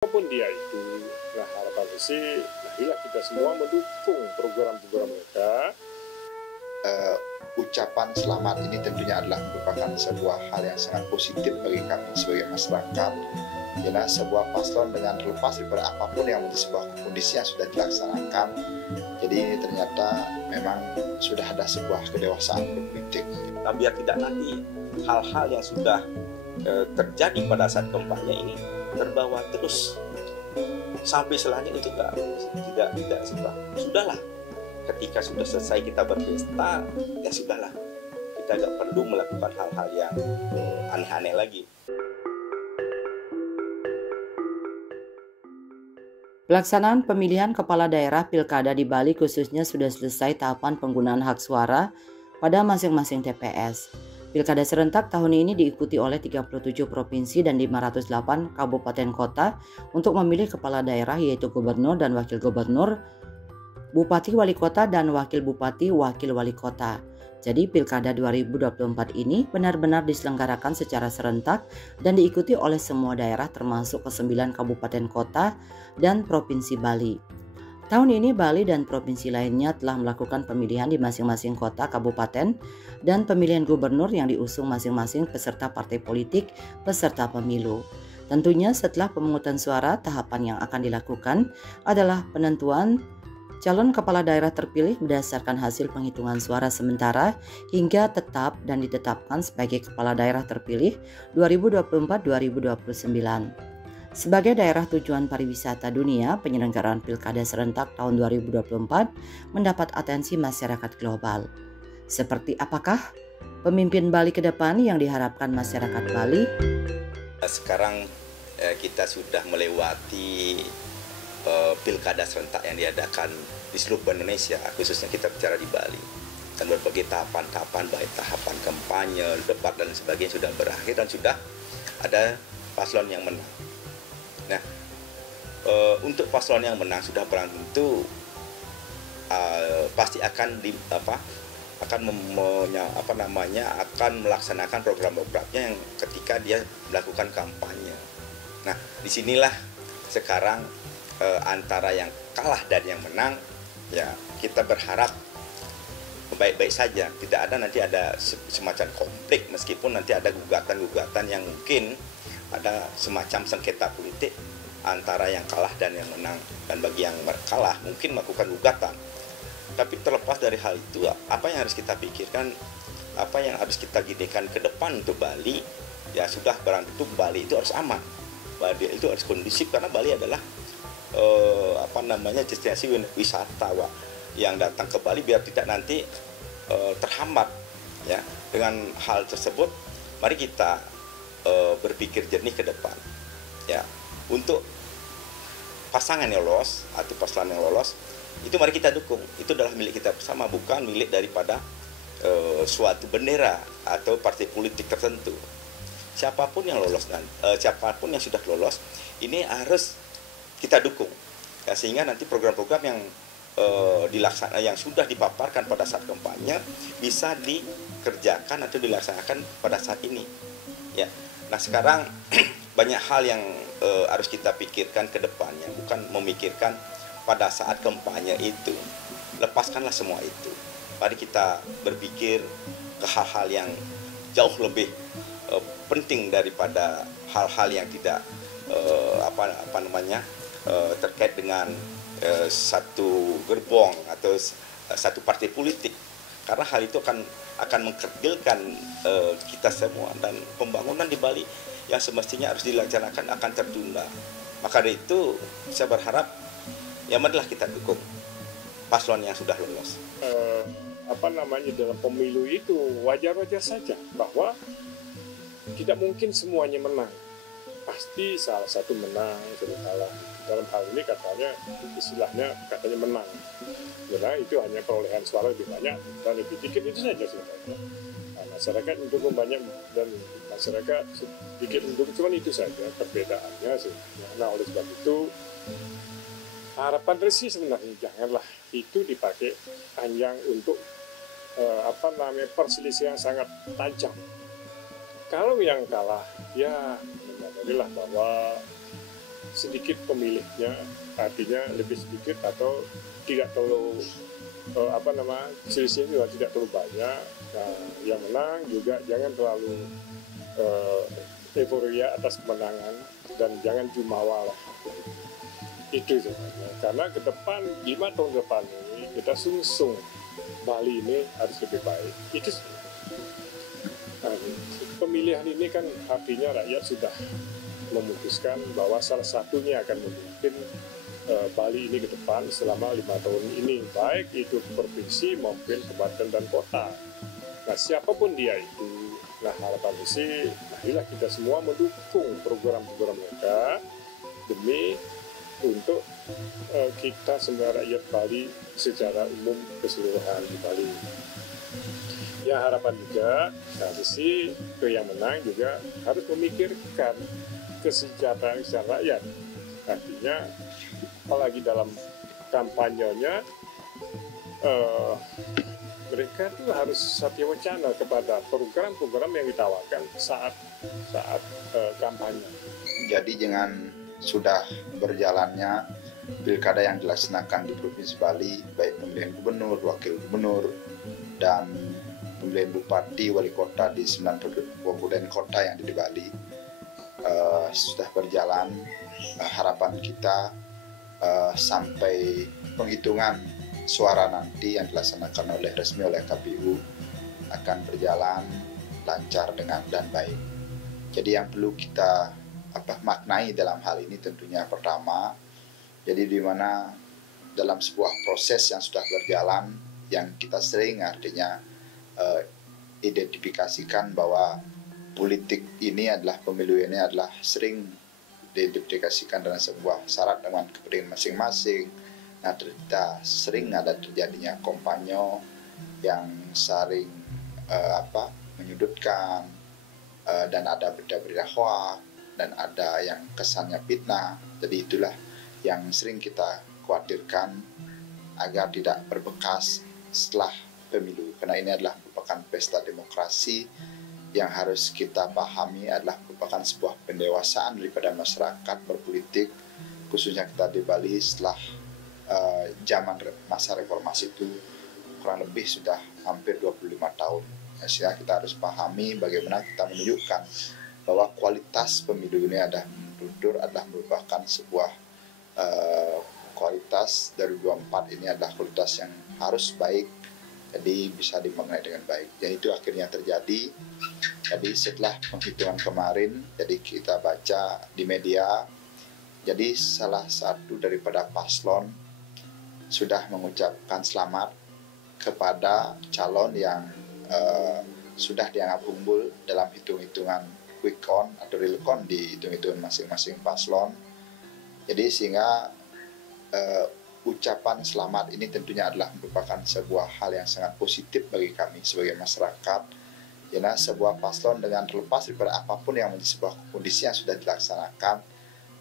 Apapun dia itu, nah harapan sih, marilah kita semua mendukung program-program mereka. Ucapan selamat ini tentunya adalah merupakan sebuah hal yang sangat positif bagi kami sebagai masyarakat. Karena sebuah paslon dengan terlepas daripada apapun yang menjadi sebuah kondisi yang sudah dilaksanakan, jadi ternyata memang sudah ada sebuah kedewasaan berpolitik. Nah, biar tidak nanti hal-hal yang sudah terjadi pada saat kampanye ini terbawa terus sampai selanjutnya, itu tidak sudahlah. Ketika sudah selesai kita berpesta, ya sudahlah, kita tidak perlu melakukan hal-hal yang aneh-aneh lagi. Pelaksanaan pemilihan kepala daerah pilkada di Bali khususnya sudah selesai tahapan penggunaan hak suara pada masing-masing TPS. Pilkada serentak tahun ini diikuti oleh 37 provinsi dan 508 kabupaten kota untuk memilih kepala daerah yaitu gubernur dan wakil gubernur, bupati wali kota dan wakil bupati wakil wali kota. Jadi pilkada 2024 ini benar-benar diselenggarakan secara serentak dan diikuti oleh semua daerah termasuk ke-9 kabupaten kota dan provinsi Bali. Tahun ini Bali dan provinsi lainnya telah melakukan pemilihan di masing-masing kota kabupaten dan pemilihan gubernur yang diusung masing-masing peserta partai politik peserta pemilu. Tentunya setelah pemungutan suara, tahapan yang akan dilakukan adalah penentuan calon kepala daerah terpilih berdasarkan hasil penghitungan suara sementara hingga tetap dan ditetapkan sebagai kepala daerah terpilih 2024-2029. Sebagai daerah tujuan pariwisata dunia, penyelenggaraan Pilkada serentak tahun 2024 mendapat atensi masyarakat global. Seperti apakah pemimpin Bali ke depan yang diharapkan masyarakat Bali? Sekarang kita sudah melewati pilkada serentak yang diadakan di seluruh Indonesia, khususnya kita bicara di Bali. Dan berbagai tahapan-tahapan, baik tahapan kampanye, debat dan sebagainya sudah berakhir dan sudah ada paslon yang menang. Nah, untuk paslon yang menang sudah barang tentu pasti akan akan melaksanakan program-programnya yang ketika dia melakukan kampanye. Nah, disinilah sekarang antara yang kalah dan yang menang, ya kita berharap baik-baik saja, tidak ada nanti ada semacam konflik, meskipun nanti ada gugatan-gugatan yang mungkin ada semacam sengketa politik antara yang kalah dan yang menang, dan bagi yang kalah mungkin melakukan gugatan. Tapi terlepas dari hal itu, apa yang harus kita pikirkan, apa yang harus kita gidekan ke depan untuk Bali, ya sudah barang tentu Bali itu harus aman, Bali itu harus kondusif, karena Bali adalah destinasi wisata yang datang ke Bali biar tidak nanti terhambat. Ya, dengan hal tersebut mari kita berpikir jernih ke depan. Ya, untuk pasangan yang lolos atau paslon yang lolos itu mari kita dukung. Itu adalah milik kita bersama, bukan milik daripada suatu bendera atau partai politik tertentu. Siapapun yang lolos dan siapapun yang sudah lolos ini harus kita dukung, ya, sehingga nanti program-program yang dilaksanakan, yang sudah dipaparkan pada saat kampanye bisa dikerjakan atau dilaksanakan pada saat ini. Ya, nah sekarang banyak hal yang harus kita pikirkan ke depannya, bukan memikirkan pada saat kampanye itu. Lepaskanlah semua itu. Mari kita berpikir ke hal-hal yang jauh lebih penting daripada hal-hal yang tidak terkait dengan satu gerbong atau satu partai politik, karena hal itu akan mengkerdilkan kita semua, dan pembangunan di Bali yang semestinya harus dilaksanakan akan tertunda. Maka dari itu saya berharap ya marilah kita dukung paslon yang sudah lolos. Dalam pemilu itu wajar-wajar saja bahwa tidak mungkin semuanya menang. Pasti salah satu menang, satu kalah. Dalam hal ini istilahnya menang. Karena itu hanya perolehan suara lebih banyak dan lebih dikit, itu saja sebenarnya. Nah, masyarakat mendukung banyak dan masyarakat sedikit mendukung, cuma itu saja perbedaannya sih. Nah, oleh sebab itu harapan Resi sebenarnya janganlah itu dipakai hanya untuk perselisihan sangat tajam. Kalau yang kalah, ya menyadarilah bahwa sedikit pemilihnya, artinya lebih sedikit atau tidak terlalu selisihnya juga tidak terlalu banyak. Nah, yang menang juga jangan terlalu euforia atas kemenangan dan jangan jumawa lah. Itu sebenarnya. Karena ke depan 5 tahun depan ini kita sungsung Bali ini harus lebih baik. Itu nah, pemilihan ini kan artinya rakyat sudah memutuskan bahwa salah satunya akan memimpin Bali ini ke depan selama 5 tahun ini, baik itu provinsi maupun kabupaten dan kota. Nah, siapapun dia itu, nah harapannya sih, marilah kita semua mendukung program-program mereka demi untuk kita semua rakyat Bali secara umum keseluruhan di Bali. Ya harapan juga, nah sisi yang menang juga harus memikirkan kesejahteraan rakyat. Artinya apalagi dalam kampanyenya mereka tuh harus satya wacana kepada program-program yang ditawarkan saat kampanye. Jadi dengan sudah berjalannya pilkada yang dilaksanakan di Provinsi Bali, baik pemilihan gubernur, wakil gubernur, dan pemilihan bupati, wali kota di 9 kabupaten kota yang ada di Bali sudah berjalan. Harapan kita sampai penghitungan suara nanti yang dilaksanakan resmi oleh KPU akan berjalan lancar dan baik. Jadi yang perlu kita maknai dalam hal ini tentunya pertama, jadi di mana dalam sebuah proses yang sudah berjalan yang kita sering artinya identifikasikan bahwa politik ini adalah pemilu ini adalah sering diidentifikasikan dengan sebuah syarat dengan kepentingan masing-masing. Nah, sering ada terjadinya kampanye yang saling menyudutkan dan ada berita-berita hoax dan ada yang kesannya fitnah. Jadi itulah yang sering kita khawatirkan agar tidak berbekas setelah pemilu. Karena ini adalah merupakan pesta demokrasi yang harus kita pahami adalah merupakan sebuah pendewasaan daripada masyarakat berpolitik, khususnya kita di Bali setelah zaman masa reformasi itu kurang lebih sudah hampir 25 tahun. Sehingga kita harus pahami bagaimana kita menunjukkan bahwa kualitas pemilu ini adalah merupakan sebuah kualitas dari 24 ini adalah kualitas yang harus baik, jadi bisa dimaknai dengan baik. Dan itu akhirnya terjadi. Jadi setelah penghitungan kemarin, jadi kita baca di media, jadi salah satu daripada paslon sudah mengucapkan selamat kepada calon yang sudah dianggap unggul dalam hitung-hitungan quick count atau real count di hitung-hitungan masing-masing paslon. Jadi sehingga ucapan selamat ini tentunya adalah merupakan sebuah hal yang sangat positif bagi kami sebagai masyarakat. Karena sebuah paslon dengan terlepas daripada apapun yang menjadi sebuah kondisi yang sudah dilaksanakan,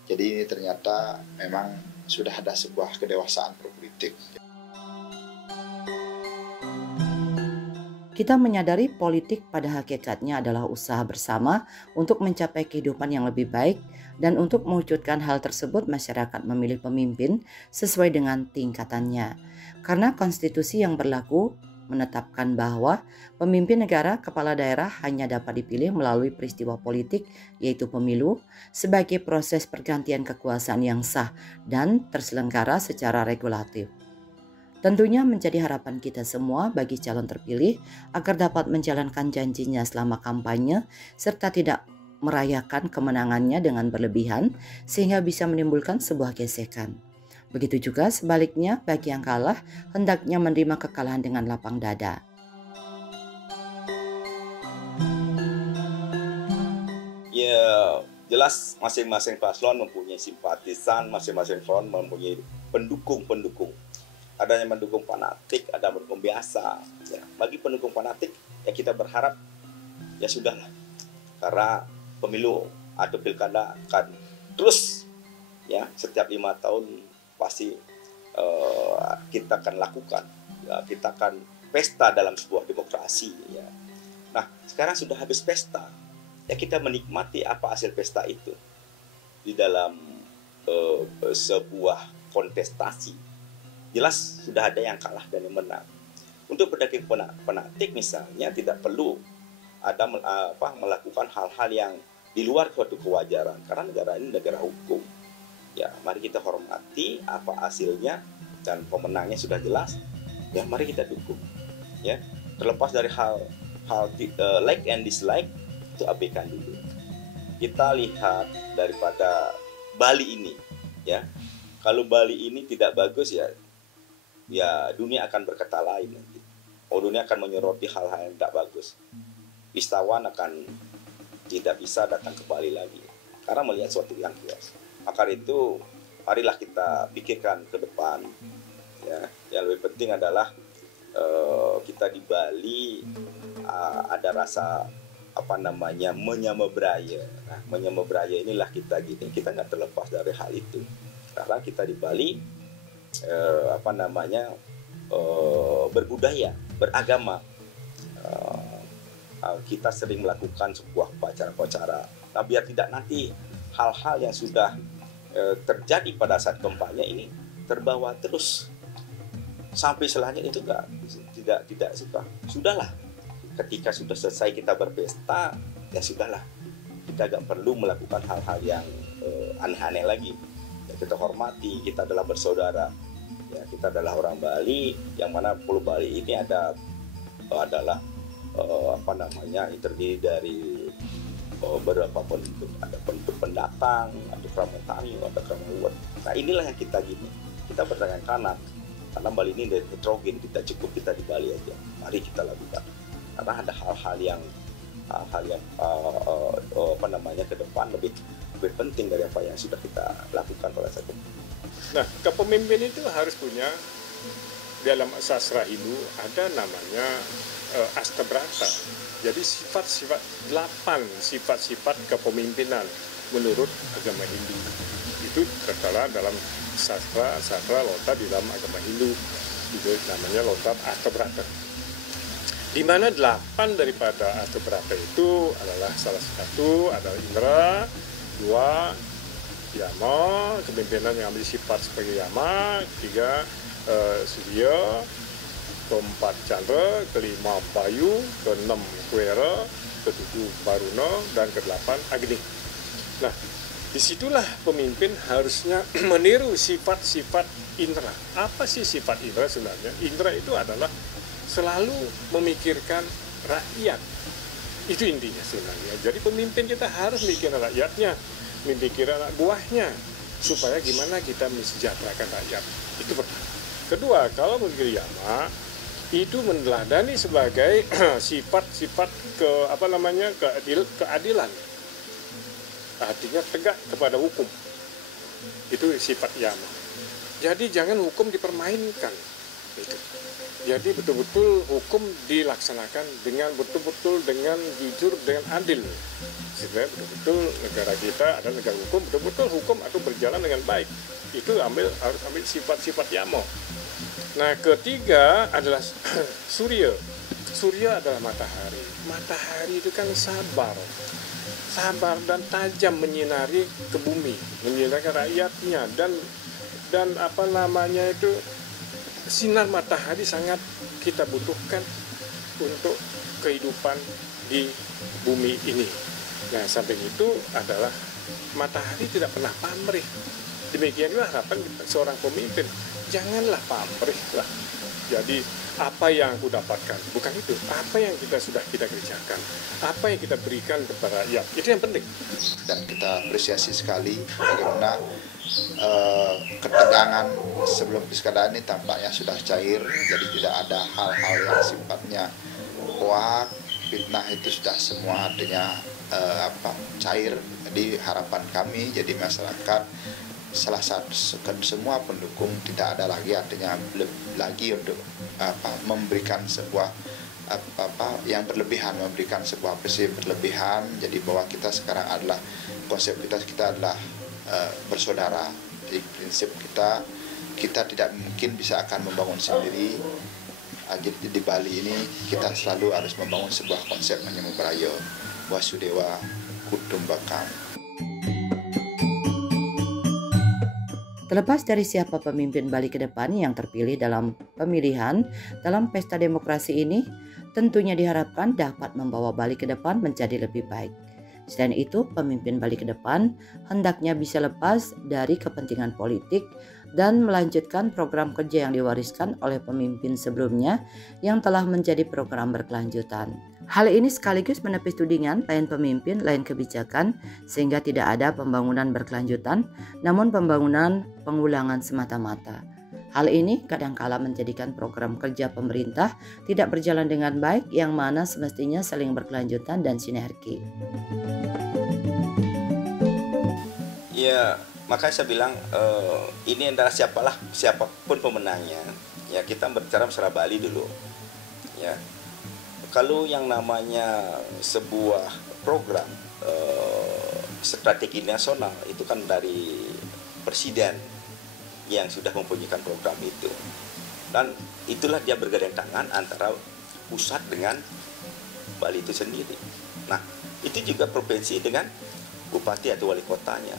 jadi ini ternyata memang sudah ada sebuah kedewasaan berpolitik. Kita menyadari politik pada hakikatnya adalah usaha bersama untuk mencapai kehidupan yang lebih baik, dan untuk mewujudkan hal tersebut masyarakat memilih pemimpin sesuai dengan tingkatannya. Karena konstitusi yang berlaku menetapkan bahwa pemimpin negara, kepala daerah hanya dapat dipilih melalui peristiwa politik, yaitu pemilu, sebagai proses pergantian kekuasaan yang sah dan terselenggara secara regulatif. Tentunya menjadi harapan kita semua bagi calon terpilih agar dapat menjalankan janjinya selama kampanye serta tidak merayakan kemenangannya dengan berlebihan sehingga bisa menimbulkan sebuah gesekan. Begitu juga sebaliknya bagi yang kalah hendaknya menerima kekalahan dengan lapang dada. Ya, jelas masing-masing paslon mempunyai simpatisan, masing-masing front mempunyai pendukung-pendukung. Ada yang mendukung fanatik, ada yang mendukung biasa. Ya, bagi pendukung fanatik, ya kita berharap ya sudahlah. Karena pemilu atau pilkada akan terus ya setiap 5 tahun pasti kita akan lakukan. Ya, kita akan pesta dalam sebuah demokrasi. Ya. Nah, sekarang sudah habis pesta. Ya kita menikmati apa hasil pesta itu di dalam sebuah kontestasi, jelas sudah ada yang kalah dan yang menang. Untuk pedagang penatik misalnya tidak perlu ada melakukan hal-hal yang di luar suatu kewajaran, karena negara ini negara hukum. Ya, mari kita hormati apa hasilnya dan pemenangnya sudah jelas. Ya, mari kita dukung. Ya, terlepas dari hal like and dislike itu abaikan dulu. Kita lihat daripada Bali ini, ya. Kalau Bali ini tidak bagus ya dunia akan berkata lain nanti. Dunia akan menyoroti hal-hal yang tidak bagus. Wisatawan akan tidak bisa datang ke Bali lagi karena melihat sesuatu yang kios. Maka itu marilah kita pikirkan ke depan. Ya, yang lebih penting adalah kita di Bali ada rasa menyamabraya. Nah, menyamabraya inilah kita kita nggak terlepas dari hal itu. Karena kita di Bali berbudaya, beragama. Kita sering melakukan sebuah upacara-upacara. Nah, biar tidak nanti hal-hal yang sudah terjadi pada saat kampanye ini terbawa terus sampai selanjutnya itu tidak suka. Sudahlah, ketika sudah selesai kita berpesta, ya sudahlah, kita nggak perlu melakukan hal-hal yang aneh-aneh lagi. Ya, kita hormati, kita adalah bersaudara. Ya, kita adalah orang Bali, yang mana Pulau Bali ini adalah terdiri dari beberapa penduduk, ada penduduk pendatang, ada Krama Tani, ada Krama Luar. Nah, inilah yang kita bertangan kanan, karena Bali ini heterogen, tidak cukup kita di Bali aja. Mari kita lakukan, karena ada hal-hal yang ke depan lebih penting dari apa yang sudah kita lakukan pada saat ini. Nah, kepemimpinan itu harus punya, dalam sastra Hindu ada namanya Astabrata. Jadi 8 sifat-sifat kepemimpinan menurut agama Hindu. Itu tertera dalam sastra Lota di dalam agama Hindu. Itu namanya Lota Astabrata. Di mana 8 daripada Astabrata itu adalah salah satu adalah Indra, 2 Yama, kepemimpinan yang ambil sifat sebagai Yama, 3 Surya, 4 Chandra, 5 Bayu, 6 Kuera, 7 Baruna, dan 8 Agni. Nah, disitulah pemimpin harusnya meniru sifat-sifat Indra. Apa sih sifat Indra sebenarnya? Indra itu adalah selalu memikirkan rakyat. Itu intinya sebenarnya. Jadi pemimpin kita harus memikirkan rakyatnya, memikirkan anak buahnya, supaya gimana kita mensejahterakan rakyat. Itu pertama. Kedua, kalau memikir Yama, itu meneladani sebagai sifat-sifat keadilan. Artinya tegak kepada hukum. Itu sifat Yama. Jadi jangan hukum dipermainkan. Itu. Jadi betul-betul hukum dilaksanakan dengan betul-betul dengan jujur, dengan adil. Sehingga betul-betul negara kita adalah negara hukum, betul-betul hukum atau berjalan dengan baik. Itu harus ambil sifat-sifat Yama. Nah, ketiga adalah Surya. Surya adalah matahari. Matahari itu kan sabar dan tajam menyinari ke bumi, menyinari rakyatnya, dan sinar matahari sangat kita butuhkan untuk kehidupan di bumi ini. Nah, samping itu adalah matahari tidak pernah pamrih. Demikianlah harapan seorang pemimpin. Janganlah pamrih lah. Jadi apa yang aku dapatkan, bukan itu. Apa yang sudah kita kerjakan, apa yang kita berikan kepada rakyat, itu yang penting. Dan kita apresiasi sekali bagaimana ketegangan sebelum pilkada ini tampaknya sudah cair. Jadi tidak ada hal-hal yang sifatnya hoak, fitnah, itu sudah semua artinya cair. Di harapan kami jadi masyarakat, salah satu semua pendukung tidak ada lagi artinya lagi untuk memberikan sebuah yang berlebihan, memberikan sebuah apresiasi berlebihan. Jadi bahwa kita sekarang adalah konsep kita adalah bersaudara. Jadi prinsip kita tidak mungkin bisa akan membangun sendiri. Jadi di Bali ini kita selalu harus membangun sebuah konsep Menyamabraya, Wasudewa Kutumbakam. Terlepas dari siapa pemimpin Bali ke depan yang terpilih dalam pemilihan dalam pesta demokrasi ini, tentunya diharapkan dapat membawa Bali ke depan menjadi lebih baik. Selain itu, pemimpin Bali ke depan hendaknya bisa lepas dari kepentingan politik dan melanjutkan program kerja yang diwariskan oleh pemimpin sebelumnya yang telah menjadi program berkelanjutan. Hal ini sekaligus menepis tudingan lain pemimpin, lain kebijakan, sehingga tidak ada pembangunan berkelanjutan, namun pembangunan pengulangan semata-mata. Hal ini kadangkala menjadikan program kerja pemerintah tidak berjalan dengan baik, yang mana semestinya saling berkelanjutan dan sinergi. Ya, makanya saya bilang ini adalah siapapun pemenangnya. Ya, kita berbicara masalah Bali dulu. Ya. Kalau yang namanya sebuah program strategi nasional itu kan dari presiden yang sudah mempunyai program itu, dan itulah dia bergandeng tangan antara pusat dengan Bali itu sendiri. Nah, itu juga provinsi dengan bupati atau wali kotanya.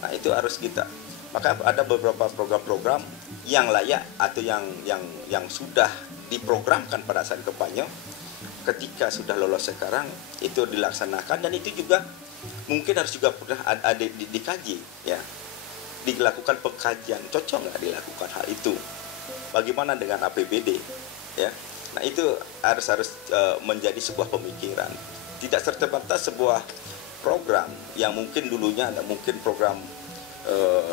Nah, itu harus kita. Maka ada beberapa program-program yang layak atau yang sudah diprogramkan pada saat kampanye. Ketika sudah lolos sekarang itu dilaksanakan, dan itu juga mungkin harus juga pernah ada dikaji, ya, dilakukan pengkajian, cocok nggak dilakukan hal itu, bagaimana dengan APBD, ya. Nah, itu harus menjadi sebuah pemikiran, tidak serta-merta sebuah program yang mungkin dulunya ada mungkin program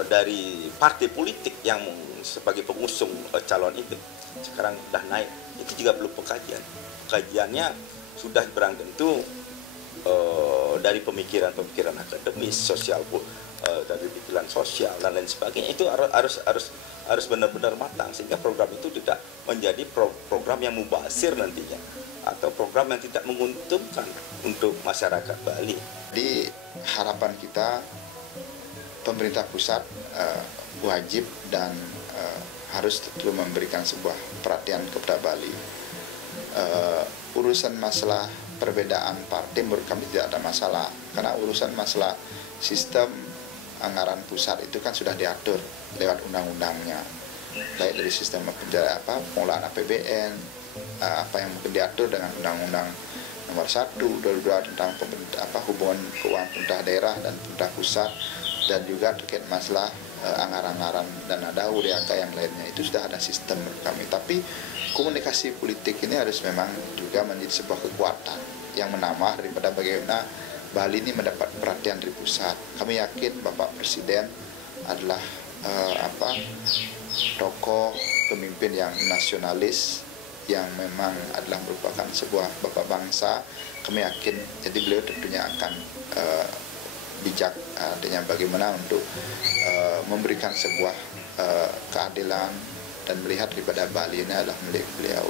dari partai politik yang sebagai pengusung calon itu sekarang sudah naik, itu juga belum pengkajian. Kajiannya sudah berang tentu dari pemikiran akademis, sosial, dari pikiran sosial dan lain sebagainya. Itu harus benar-benar matang, sehingga program itu tidak menjadi program yang mubazir nantinya, atau program yang tidak menguntungkan untuk masyarakat Bali. Jadi harapan kita pemerintah pusat wajib dan harus tentu memberikan sebuah perhatian kepada Bali. Urusan masalah perbedaan partai menurut kami tidak ada masalah, karena urusan masalah sistem anggaran pusat itu kan sudah diatur lewat undang-undangnya, baik dari sistem pengelolaan APBN, apa yang mungkin diatur dengan undang-undang nomor 1/2022 tentang hubungan keuangan pemerintah daerah dan pemerintah pusat, dan juga terkait masalah anggaran-anggaran dana daur yang lainnya, itu sudah ada sistem menurut kami. Tapi komunikasi politik ini harus memang juga menjadi sebuah kekuatan yang menambah daripada bagaimana Bali ini mendapat perhatian dari pusat. Kami yakin Bapak Presiden adalah tokoh pemimpin yang nasionalis, yang memang adalah merupakan sebuah bapak bangsa. Kami yakin, jadi beliau tentunya akan bijak artinya bagaimana untuk memberikan sebuah keadilan dan melihat daripada Bali ini adalah milik beliau.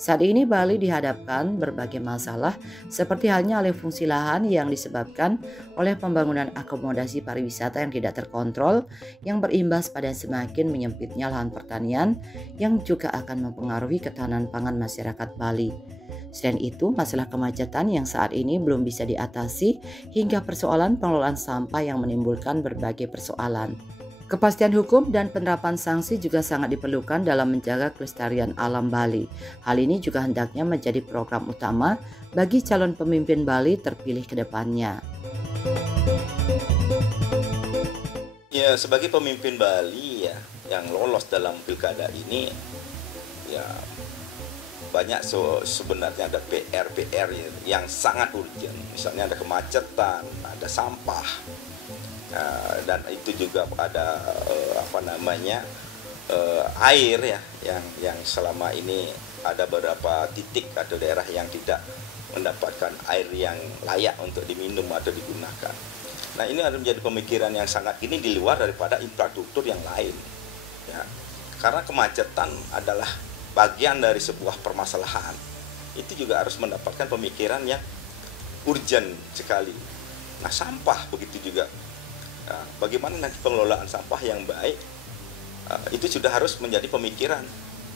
Saat ini Bali dihadapkan berbagai masalah, seperti halnya alih fungsi lahan yang disebabkan oleh pembangunan akomodasi pariwisata yang tidak terkontrol, yang berimbas pada semakin menyempitnya lahan pertanian, yang juga akan mempengaruhi ketahanan pangan masyarakat Bali. Selain itu, masalah kemacetan yang saat ini belum bisa diatasi, hingga persoalan pengelolaan sampah yang menimbulkan berbagai persoalan. Kepastian hukum dan penerapan sanksi juga sangat diperlukan dalam menjaga kelestarian alam Bali. Hal ini juga hendaknya menjadi program utama bagi calon pemimpin Bali terpilih ke depannya. Ya, sebagai pemimpin Bali ya yang lolos dalam pilkada ini, ya banyak sebenarnya ada PR yang sangat urgent. Misalnya ada kemacetan, ada sampah. Dan itu juga ada air ya yang selama ini ada beberapa titik atau daerah yang tidak mendapatkan air yang layak untuk diminum atau digunakan. Nah, ini harus menjadi pemikiran yang sangat ini di luar daripada infrastruktur yang lain ya. Karena kemacetan adalah bagian dari sebuah permasalahan. Itu juga harus mendapatkan pemikiran yang urgent sekali. Nah, sampah begitu juga. Nah, bagaimana nanti pengelolaan sampah yang baik, itu sudah harus menjadi pemikiran.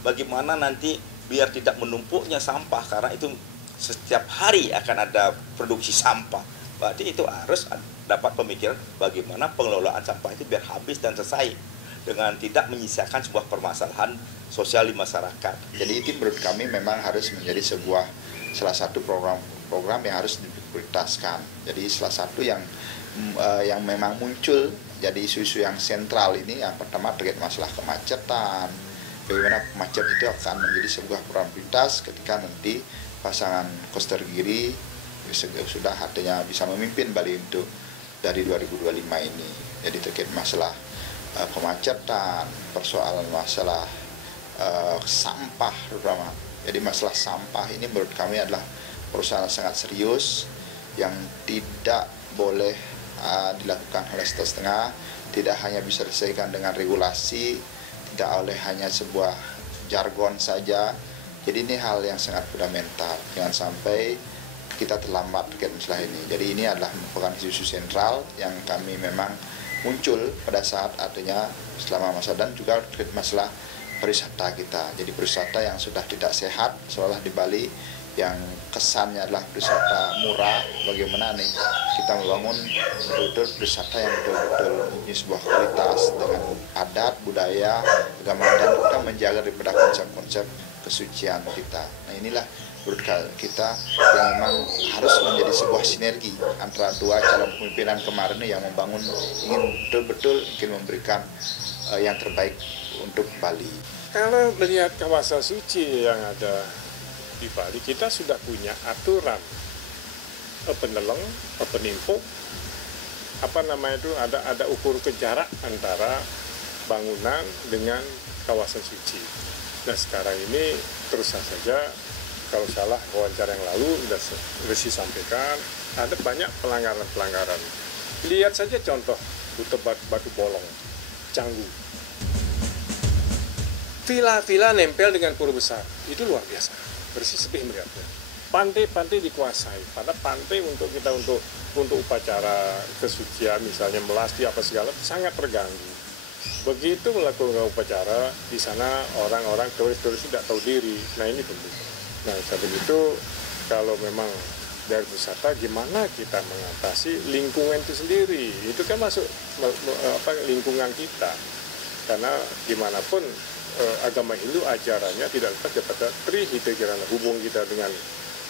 Bagaimana nanti biar tidak menumpuknya sampah, karena itu setiap hari akan ada produksi sampah. berarti itu harus dapat pemikiran bagaimana pengelolaan sampah itu biar habis dan selesai dengan tidak menyisakan sebuah permasalahan sosial di masyarakat. Jadi itu menurut kami memang harus menjadi salah satu program yang harus diprioritaskan. Jadi salah satu yang memang muncul jadi isu-isu yang sentral ini, yang pertama terkait masalah kemacetan. Bagaimana macet itu akan menjadi sebuah program prioritas ketika nanti pasangan Koster Giri sudah artinya bisa memimpin Bali untuk dari 2025 ini. Jadi terkait masalah kemacetan, persoalan masalah sampah terutama. Jadi masalah sampah ini menurut kami adalah persoalan sangat serius yang tidak boleh dilakukan oleh setengah, tidak hanya bisa diselesaikan dengan regulasi, tidak oleh hanya sebuah jargon saja. Jadi ini hal yang sangat fundamental, jangan sampai kita terlambat terkait masalah ini. Jadi ini adalah merupakan isu sentral yang kami memang muncul pada saat artinya selama masa dan juga terkait masalah pariwisata kita. Jadi pariwisata yang sudah tidak sehat seolah di Bali, yang kesannya adalah pariwisata murah, bagaimana nih kita membangun betul-betul pariwisata yang betul-betul mempunyai sebuah kualitas dengan adat, budaya, agama, dan kita menjaga daripada konsep-konsep kesucian kita. Nah inilah menurut kita yang memang harus menjadi sebuah sinergi antara dua calon pemimpinan kemarin yang membangun, ingin betul-betul ingin memberikan yang terbaik untuk Bali. Kalau melihat kawasan suci yang ada di Bali, kita sudah punya aturan peneleng, penimpuk, ada ukur jarak antara bangunan dengan kawasan suci. Nah sekarang ini terus saja, kalau salah wawancara yang lalu sudah disampaikan, ada banyak pelanggaran. Lihat saja contoh batu bolong, Canggu. Villa-villa nempel dengan pura besar, itu luar biasa, bersih sepih melihatnya. Pantai-pantai dikuasai, pada pantai untuk upacara kesucian, misalnya melasti apa segala, sangat terganggu. Begitu melakukan upacara, di sana orang-orang turis-turis tidak tahu diri. Nah ini tentu. Nah saat itu kalau memang dari wisata, gimana kita mengatasi lingkungan itu sendiri? Itu kan masuk lingkungan kita, karena dimanapun agama Hindu ajarannya tidak lepas daripada hubung kita dengan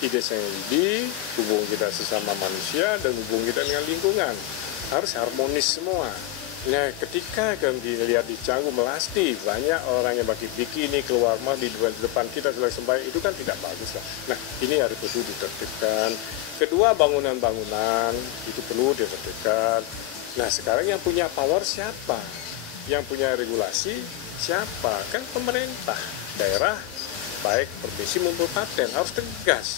ide sang Widi, hubung kita sesama manusia, dan hubung kita dengan lingkungan harus harmonis semua. Nah ketika kami dilihat di Canggu Melasti, banyak orang yang pakai bikini keluar di depan kita sedang sembahyang, itu kan tidak bagus lah. Nah ini harus perlu ditertibkan. Kedua, bangunan-bangunan itu perlu ditertibkan. Nah sekarang yang punya power siapa? Yang punya regulasi siapa? Kan pemerintah daerah, baik provinsi maupun kabupaten, harus tegas.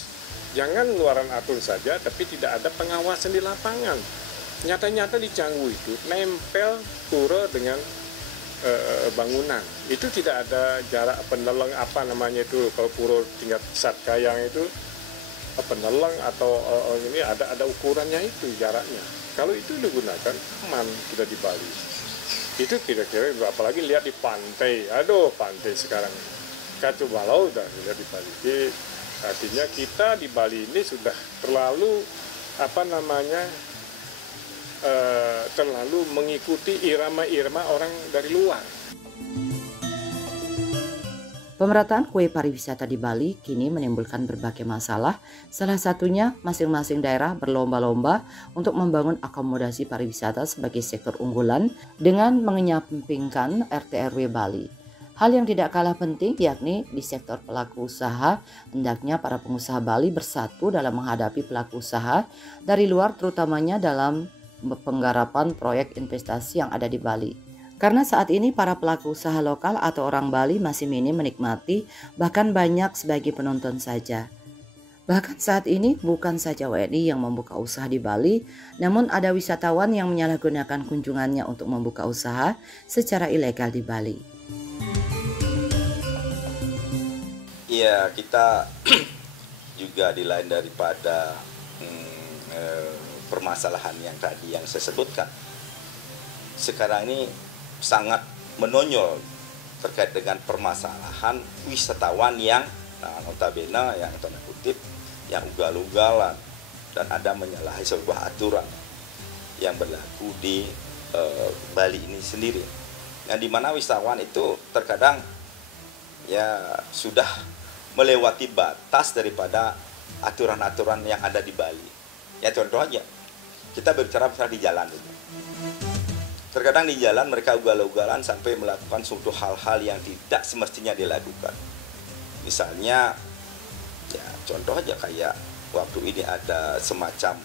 Jangan ngeluaran aturan saja tapi tidak ada pengawasan di lapangan. Nyata-nyata di Canggu itu nempel pura dengan bangunan. Itu tidak ada jarak peneleng kalau pura tingkat Satkayang itu peneleng atau ini ada ukurannya itu jaraknya. Kalau itu digunakan aman kita di Bali. Itu kira-kira, apalagi lihat di pantai, pantai sekarang kacau balau udah lihat di Bali. Jadi, artinya kita di Bali ini sudah terlalu terlalu mengikuti irama-irama orang dari luar. Pemerataan kue pariwisata di Bali kini menimbulkan berbagai masalah, salah satunya masing-masing daerah berlomba-lomba untuk membangun akomodasi pariwisata sebagai sektor unggulan dengan mengenyampingkan RT/RW Bali. Hal yang tidak kalah penting yakni di sektor pelaku usaha, hendaknya para pengusaha Bali bersatu dalam menghadapi pelaku usaha dari luar, terutamanya dalam penggarapan proyek investasi yang ada di Bali. Karena saat ini para pelaku usaha lokal atau orang Bali masih minim menikmati, bahkan banyak sebagai penonton saja. Bahkan saat ini bukan saja WNI yang membuka usaha di Bali, namun ada wisatawan yang menyalahgunakan kunjungannya untuk membuka usaha secara ilegal di Bali. Iya, kita juga di lain daripada permasalahan yang tadi yang saya sebutkan. Sekarang ini sangat menonjol terkait dengan permasalahan wisatawan yang notabene yang tanda kutip yang ugal-ugalan, dan ada menyalahi sebuah aturan yang berlaku di Bali ini sendiri. Yang dimana wisatawan itu terkadang ya sudah melewati batas daripada aturan-aturan yang ada di Bali. Ya contoh aja, kita berbicara misalnya di jalan dulu. Terkadang di jalan mereka ugal-ugalan sampai melakukan suatu hal-hal yang tidak semestinya dilakukan. Misalnya, ya contoh aja kayak waktu ini ada semacam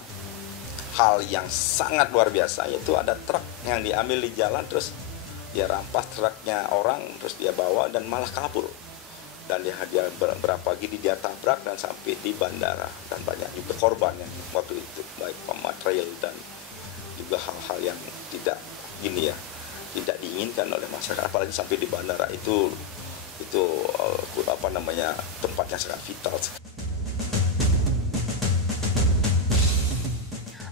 hal yang sangat luar biasa, yaitu ada truk yang diambil di jalan, terus dia rampas truknya orang, terus dia bawa dan malah kabur. Dan dia berapa gini dia tabrak dan sampai di bandara, dan banyak juga korban yang waktu itu, baik pematerial dan juga hal-hal yang tidak tidak diinginkan oleh masyarakat, apalagi sampai di bandara itu tempatnya sangat vital.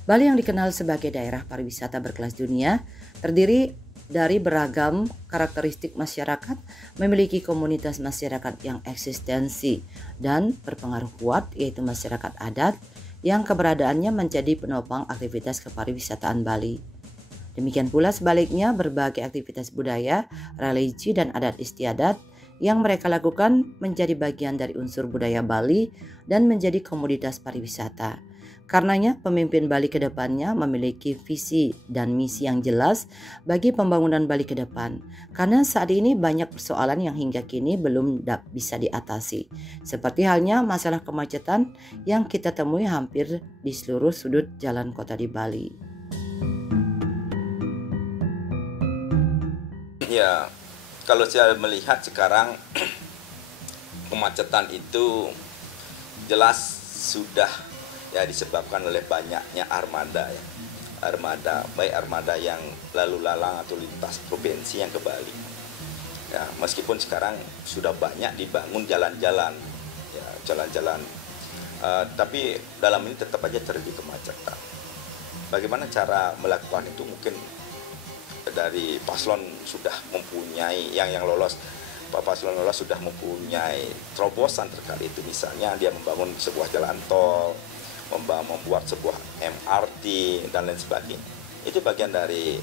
Bali yang dikenal sebagai daerah pariwisata berkelas dunia terdiri dari beragam karakteristik masyarakat, memiliki komunitas masyarakat yang eksistensi dan berpengaruh kuat, yaitu masyarakat adat yang keberadaannya menjadi penopang aktivitas kepariwisataan Bali. Demikian pula sebaliknya, berbagai aktivitas budaya, religi, dan adat istiadat yang mereka lakukan menjadi bagian dari unsur budaya Bali dan menjadi komoditas pariwisata. Karenanya, pemimpin Bali ke depannya memiliki visi dan misi yang jelas bagi pembangunan Bali ke depan. Karena saat ini banyak persoalan yang hingga kini belum bisa diatasi. Seperti halnya masalah kemacetan yang kita temui hampir di seluruh sudut jalan kota di Bali. Ya, kalau saya melihat sekarang kemacetan itu jelas sudah ya disebabkan oleh banyaknya armada ya. Baik armada yang lalu lalang atau lintas provinsi yang ke Bali. Ya, meskipun sekarang sudah banyak dibangun jalan-jalan ya, tapi dalam ini tetap aja terjadi kemacetan. Bagaimana cara melakukan itu? Mungkin dari paslon sudah mempunyai yang lolos, Pak paslon lolos sudah mempunyai terobosan terkait itu. Misalnya dia membangun sebuah jalan tol, membuat sebuah MRT dan lain sebagainya. Itu bagian dari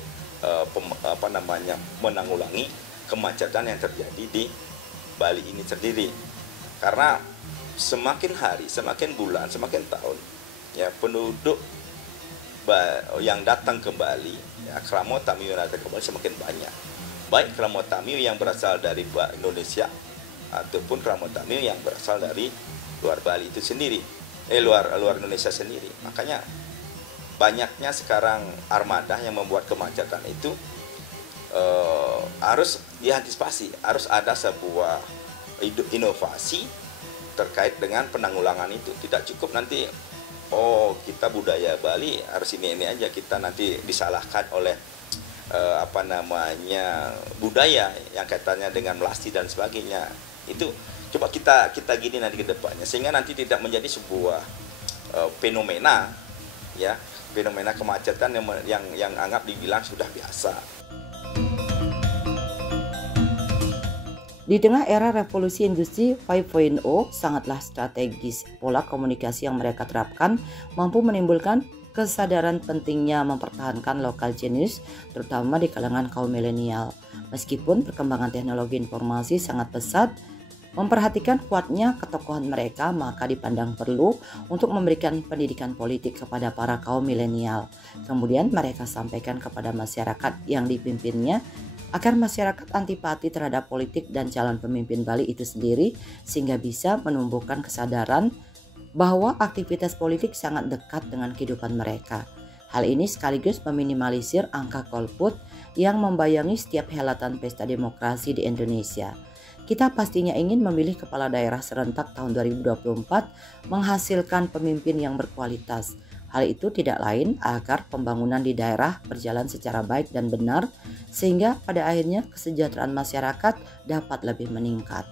menanggulangi kemacetan yang terjadi di Bali ini sendiri. Karena semakin hari, semakin bulan, semakin tahun ya penduduk yang datang ke Bali, ya, Kramo Tamiyo yang datang ke Bali semakin banyak. Baik Kramo Tamiyo yang berasal dari Indonesia ataupun Kramo Tamiyo yang berasal dari luar Bali itu sendiri, luar Indonesia sendiri. Makanya banyaknya sekarang armada yang membuat kemacetan itu harus diantisipasi, harus ada sebuah inovasi terkait dengan penanggulangan itu. Tidak cukup nanti kita budaya Bali harus ini aja, kita nanti disalahkan oleh budaya yang kaitannya dengan melasti dan sebagainya. Itu coba kita gini nanti ke depannya, sehingga nanti tidak menjadi sebuah fenomena kemacetan yang anggap dibilang sudah biasa. Di tengah era revolusi industri 5.0, sangatlah strategis pola komunikasi yang mereka terapkan mampu menimbulkan kesadaran pentingnya mempertahankan lokal genius, terutama di kalangan kaum milenial. Meskipun perkembangan teknologi informasi sangat pesat, memperhatikan kuatnya ketokohan mereka, maka dipandang perlu untuk memberikan pendidikan politik kepada para kaum milenial. Kemudian mereka sampaikan kepada masyarakat yang dipimpinnya, agar masyarakat antipati terhadap politik dan calon pemimpin Bali itu sendiri, sehingga bisa menumbuhkan kesadaran bahwa aktivitas politik sangat dekat dengan kehidupan mereka. Hal ini sekaligus meminimalisir angka golput yang membayangi setiap helatan pesta demokrasi di Indonesia. Kita pastinya ingin memilih kepala daerah serentak tahun 2024 menghasilkan pemimpin yang berkualitas. Hal itu tidak lain agar pembangunan di daerah berjalan secara baik dan benar, sehingga pada akhirnya kesejahteraan masyarakat dapat lebih meningkat.